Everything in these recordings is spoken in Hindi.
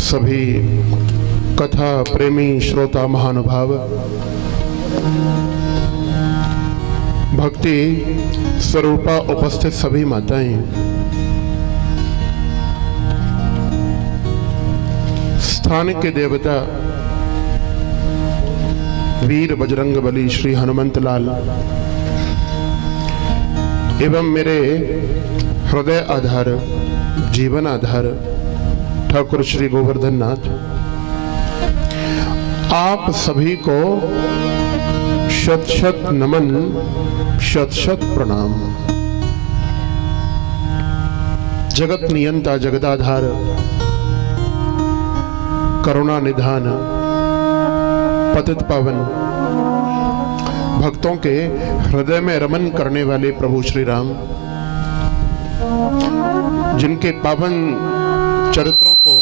सभी कथा प्रेमी श्रोता महानुभाव, भक्ति स्वरूपा उपस्थित सभी माताएं, स्थान के देवता वीर बजरंगबली श्री हनुमंत लाल एवं मेरे हृदय आधार जीवन आधार ठाकुर श्री गोवर्धन नाथ, आप सभी को शत शत नमन, शत शत प्रणाम। जगत नियंता जगदाधार करुणा निधान पतित पावन भक्तों के हृदय में रमन करने वाले प्रभु श्री राम, जिनके पावन चरित्रों को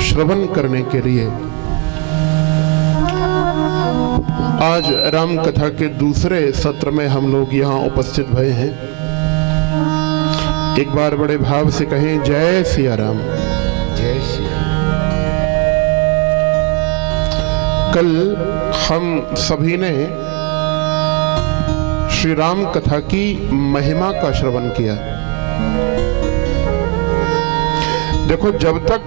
श्रवण करने के लिए आज राम कथा के दूसरे सत्र में हम लोग यहाँ उपस्थित भए हैं। एक बार बड़े भाव से कहें जय सिया राम। जय सिया। कल हम सभी ने श्री राम कथा की महिमा का श्रवण किया। देखो, जब तक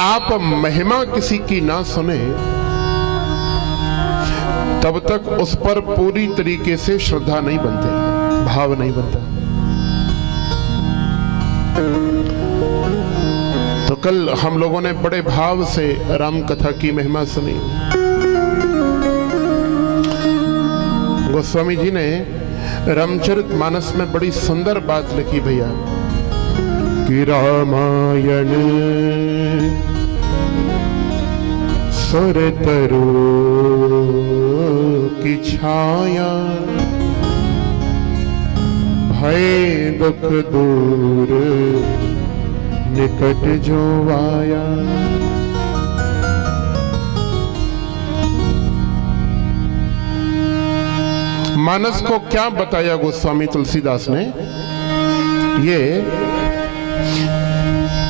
आप महिमा किसी की ना सुने तब तक उस पर पूरी तरीके से श्रद्धा नहीं बनती, भाव नहीं बनता। तो कल हम लोगों ने बड़े भाव से राम कथा की महिमा सुनी। गोस्वामी जी ने रामचरितमानस में बड़ी सुंदर बात लिखी भैया कि रामायण सुरतरु की छाया, भय दुख दूर निकट जो आया। मानस को क्या बताया गोस्वामी तुलसीदास ने? ये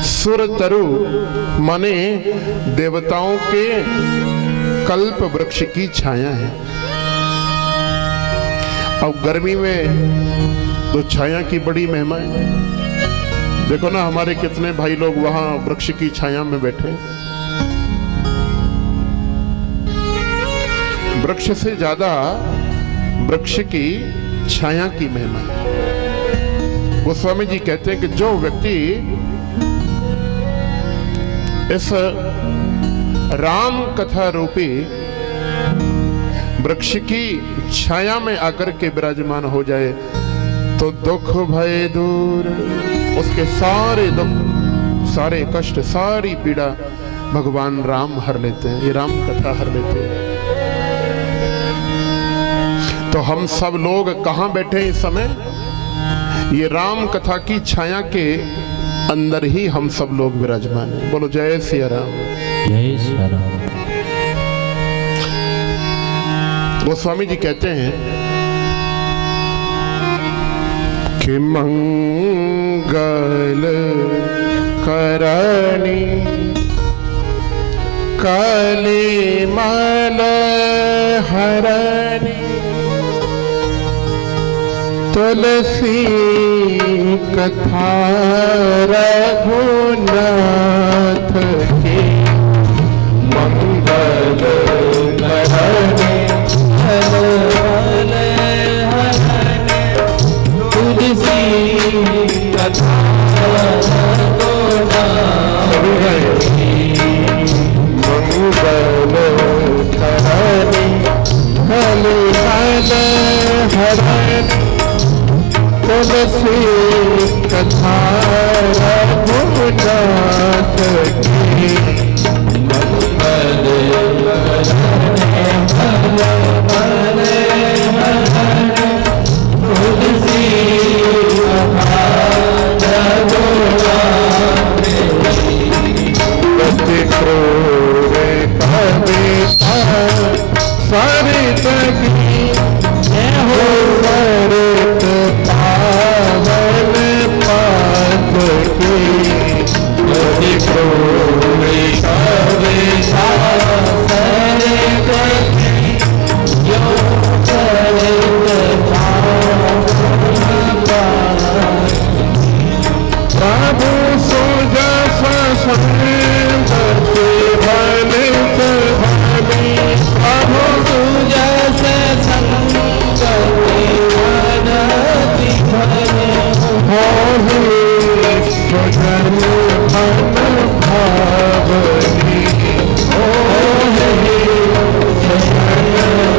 सुरतरु माने देवताओं के कल्प वृक्ष की छाया है। अब गर्मी में तो छाया की बड़ी महिमा है। देखो ना, हमारे कितने भाई लोग वहां वृक्ष की छाया में बैठे। वृक्ष से ज्यादा वृक्ष की छाया की महिमा है। गोस्वामी जी कहते हैं कि जो व्यक्ति इस राम कथा रूपी वृक्ष की छाया में आकर के विराजमान हो जाए तो दुख भय दूर, उसके सारे दुख, सारे कष्ट, सारी पीड़ा भगवान राम हर लेते हैं। ये राम कथा हर लेते हैं। तो हम सब लोग कहां बैठे इस समय? ये राम कथा की छाया के अंदर ही हम सब लोग विराजमान हैं। बोलो जय सिया राम। जय सिया राम। गोस्वामी जी कहते हैं कि मंगल करणी काली मल हरणी, तुलसी कथा रघुनाथ की, मंगल करणी तुलसी कथा तुलसी कथा रघुनाथ की, मंगल तुलसी कथा रघुनाथ की, क्रोध कविता सरित की हो सरित पावन पावन प्रभु सुजस संगति भलित भली, प्रभु सुजस संगति भलति भले, होहि स्वजन मन भावनी, होहि स्वजन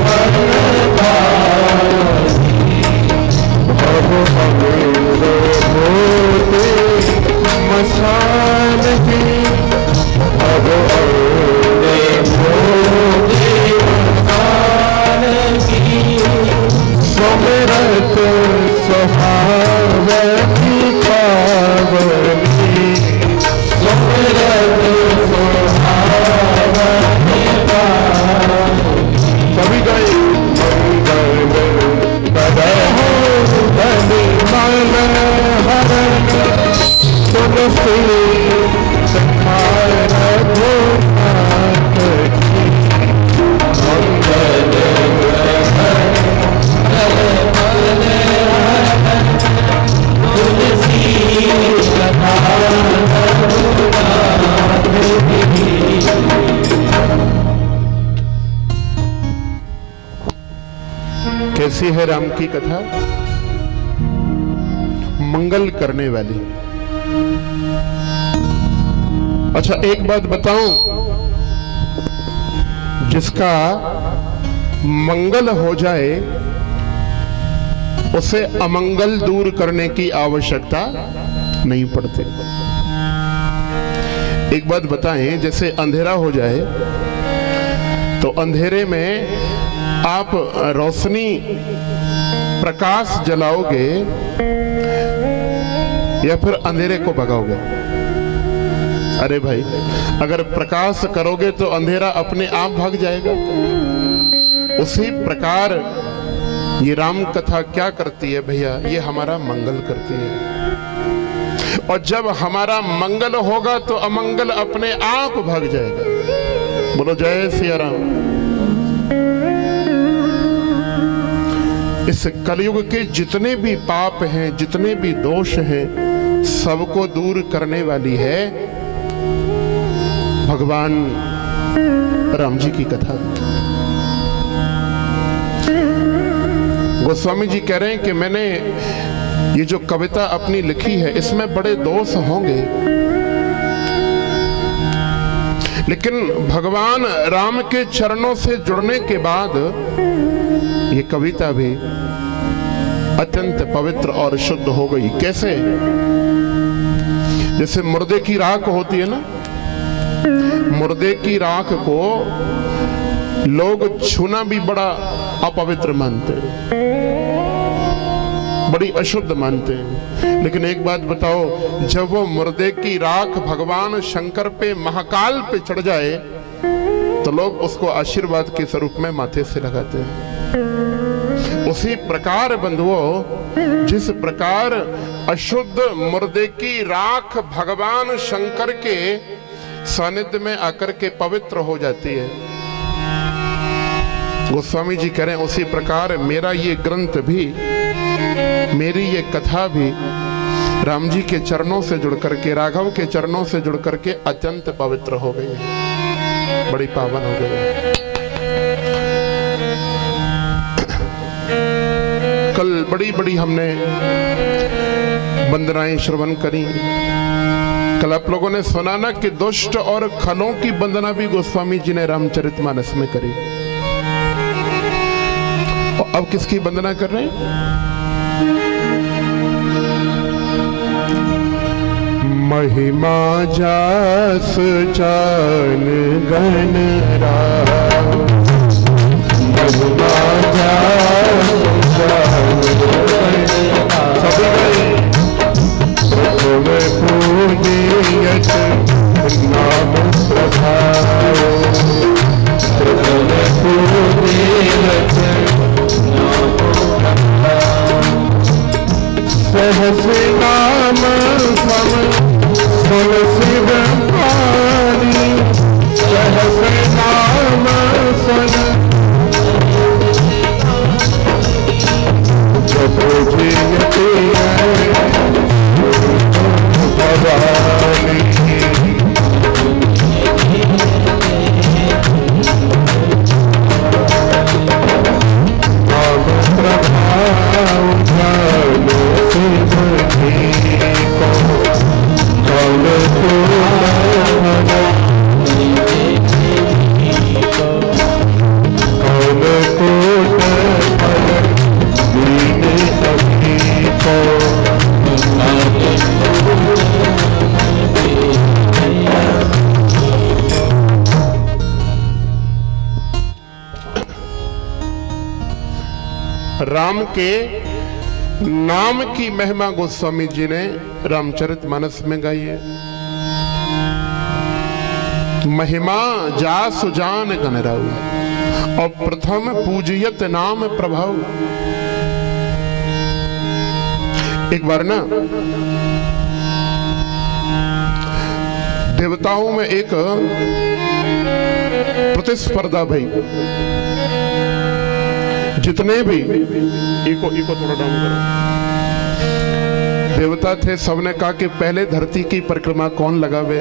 मन भावनी, भव अमूल होते मसान की, भव अमूल होते मसान की, सुमिरत स्वभावनी पावनी, सुमिरत स्वभावनी पावनी। सभी गए मंगल करहु बलि मन हरण, तुलसी सखाय रघुनाथ की, मंगल कैसी है राम की कथा? मंगल करने वाली। अच्छा एक बात बताऊं, जिसका मंगल हो जाए उसे अमंगल दूर करने की आवश्यकता नहीं पड़ती। एक बात बताएं, जैसे अंधेरा हो जाए तो अंधेरे में आप रोशनी प्रकाश जलाओगे या फिर अंधेरे को भगाओगे? अरे भाई, अगर प्रकाश करोगे तो अंधेरा अपने आप भाग जाएगा। उसी प्रकार ये राम कथा क्या करती है भैया? ये हमारा मंगल करती है, और जब हमारा मंगल होगा तो अमंगल अपने आप भाग जाएगा। बोलो जय सिया राम। इस कलयुग के जितने भी पाप हैं, जितने भी दोष हैं, सबको दूर करने वाली है भगवान राम जी की कथा। गोस्वामी जी कह रहे हैं कि मैंने ये जो कविता अपनी लिखी है इसमें बड़े दोष होंगे, लेकिन भगवान राम के चरणों से जुड़ने के बाद ये कविता भी अत्यंत पवित्र और शुद्ध हो गई। कैसे? जैसे मुर्दे की राख होती है ना, मुर्दे की राख को लोग छूना भी बड़ा अपवित्र मानते हैं, बड़ी अशुद्ध मानते हैं। लेकिन एक बात बताओ, जब वो मुर्दे की राख भगवान शंकर पे, महाकाल पे चढ़ जाए तो लोग उसको आशीर्वाद के स्वरूप में माथे से लगाते हैं। उसी प्रकार बंधुओं, जिस प्रकार अशुद्ध मुर्दे की राख भगवान शंकर के सानिध्य में आकर के पवित्र हो जाती है, गोस्वामी जी कह रहे हैं उसी प्रकार मेरा ये ग्रंथ भी, मेरी ये कथा भी राम जी के चरणों से जुड़ करके, राघव के चरणों से जुड़ करके अत्यंत पवित्र हो गई है, बड़ी पावन हो गई है। कल बड़ी बड़ी हमने वंदनाएं श्रवण करी। कल आप लोगों ने सुना ना कि दुष्ट और खलों की वंदना भी गोस्वामी जी ने रामचरितमानस में करी। और अब किसकी वंदना कर रहे हैं? महिमा जास जान गण राम, महिमा जास जान सभी पूजियत नाम प्रभाव, पूजियत नाम प्रभाव, सहस नाम सम सुन शिव पानी, सहस नाम सुन पूजियत राम के नाम की महिमा गोस्वामी जी ने रामचरितमानस में गाई है। महिमा जासु जान गणराउ और प्रथम पूजियत नाम प्रभाव। एक बार ना देवताओं में एक प्रतिस्पर्धा भई। जितने भी इको थोड़ा डाउन करो। देवता थे, सबने कहा कि पहले धरती की परिक्रमा कौन लगावे।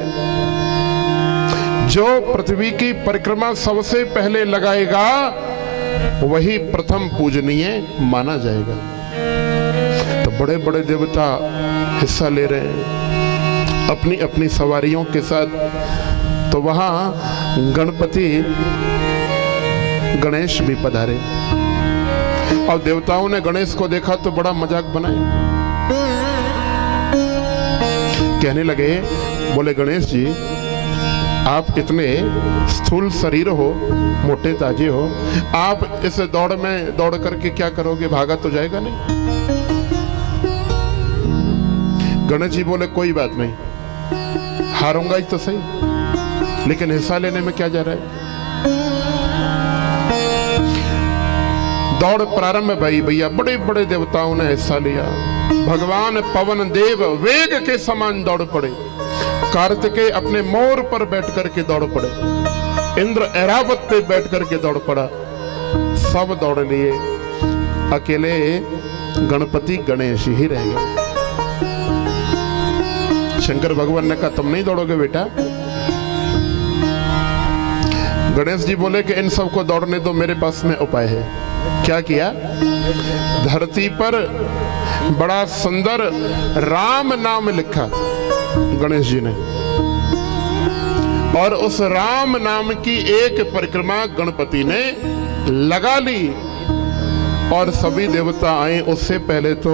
जो पृथ्वी की परिक्रमा सबसे पहले लगाएगा वही प्रथम पूजनीय माना जाएगा। तो बड़े बड़े देवता हिस्सा ले रहे हैं अपनी अपनी सवारियों के साथ। तो वहां गणपति गणेश भी पधारे और देवताओं ने गणेश को देखा तो बड़ा मजाक बनाया। कहने लगे, बोले गणेश जी आप इतने स्थूल शरीर हो, मोटे ताजे हो, आप इस दौड़ में दौड़ करके क्या करोगे, भागा तो जाएगा नहीं। गणेश जी बोले कोई बात नहीं, हारूंगा ही तो सही, लेकिन हिस्सा लेने में क्या जा रहा है। दौड़ प्रारंभ भई भैया, बड़े बड़े देवताओं ने हिस्सा लिया। भगवान पवन देव वेग के समान दौड़ पड़े। कार्तिकेय अपने मोर पर बैठ करके दौड़ पड़े। इंद्र ऐरावत पे बैठ करके दौड़ पड़ा। सब दौड़ लिए, अकेले गणपति गणेश ही रह गए। शंकर भगवान ने कहा तुम नहीं दौड़ोगे बेटा। गणेश जी बोले कि इन सबको दौड़ने दो, मेरे पास में उपाय है। क्या किया? धरती पर बड़ा सुंदर राम नाम लिखा गणेश जी ने, और उस राम नाम की एक परिक्रमा गणपति ने लगा ली। और सभी देवता आए, उससे पहले तो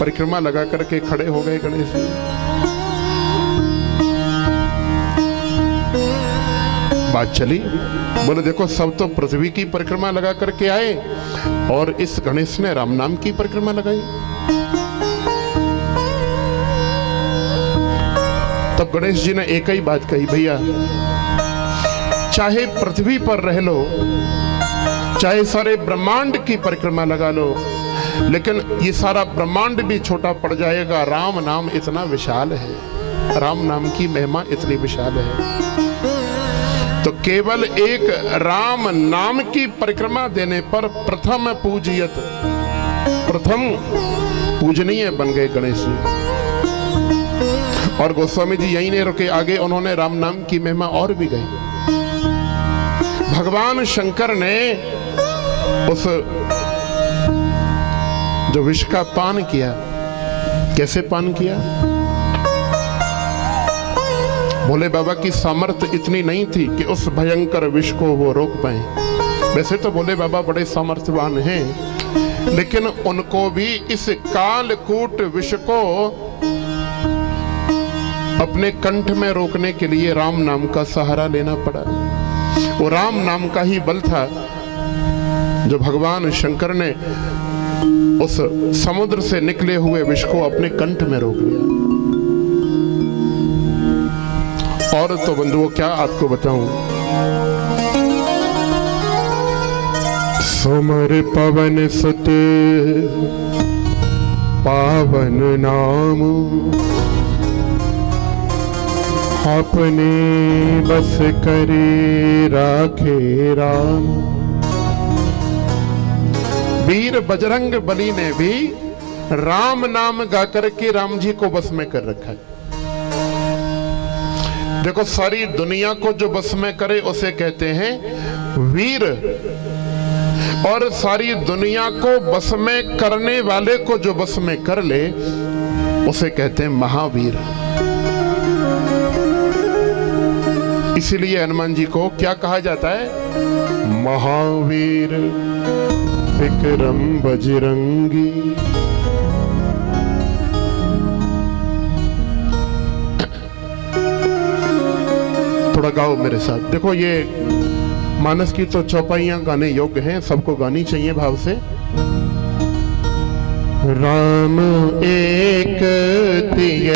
परिक्रमा लगा करके खड़े हो गए गणेश जी। बात चली, बोले देखो सब तो पृथ्वी की परिक्रमा लगा करके आए और इस गणेश ने राम नाम की परिक्रमा लगाई। तब गणेश जी ने एक ही बात कही, भैया चाहे पृथ्वी पर रह लो, चाहे सारे ब्रह्मांड की परिक्रमा लगा लो, लेकिन ये सारा ब्रह्मांड भी छोटा पड़ जाएगा। राम नाम इतना विशाल है, राम नाम की महिमा इतनी विशाल है। तो केवल एक राम नाम की परिक्रमा देने पर प्रथम पूजियत, प्रथम पूजनीय बन गए गणेश जी। और गोस्वामी जी यहीं नहीं रुके, आगे उन्होंने राम नाम की महिमा और भी गई। भगवान शंकर ने उस जो विष का पान किया, कैसे पान किया? भोले बाबा की सामर्थ्य इतनी नहीं थी कि उस भयंकर विष को वो रोक पाए। वैसे तो भोले बाबा बड़े सामर्थ्यवान हैं, लेकिन उनको भी इस कालकूट विष को अपने कंठ में रोकने के लिए राम नाम का सहारा लेना पड़ा। वो राम नाम का ही बल था जो भगवान शंकर ने उस समुद्र से निकले हुए विष को अपने कंठ में रोक लिया। और तो बंधुओं क्या आपको बताऊं, सुमर पवन सुत पावन नाम, अपने बस करे राखे राम। वीर बजरंग बली ने भी राम नाम गाकर के राम जी को बस में कर रखा है। देखो सारी दुनिया को जो बस में करे उसे कहते हैं वीर, और सारी दुनिया को बस में करने वाले को जो बस में कर ले उसे कहते हैं महावीर। इसीलिए हनुमान जी को क्या कहा जाता है? महावीर विक्रम बजरंगी। थोड़ा गाओ मेरे साथ। देखो ये मानस की तो चौपाइयां गाने योग्य हैं, सबको गानी चाहिए भाव से। राम एक तिय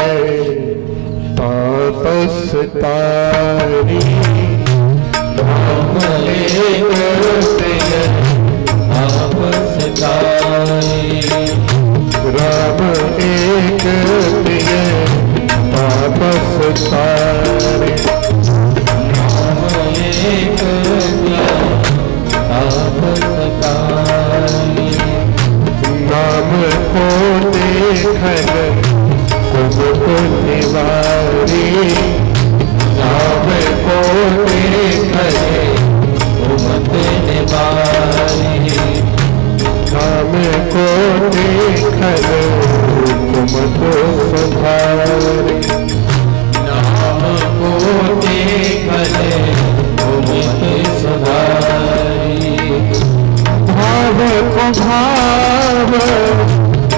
तापस तारी, राम एक तिय तापस तारी, राम एक तिय तापस तारी, राम एक तिय तापस तारी। नाम को देखन कुमुद निवारी, नाम को देखन कुमुद निवारी, नाम को देखन कुमुद सुधारी, नाम को देखन कुमुद सुधारी। भाव को भाव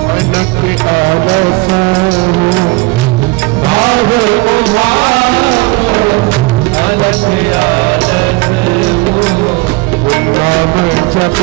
मनक आलस हो, भाव को भाव अलग आलस हो, नाम जप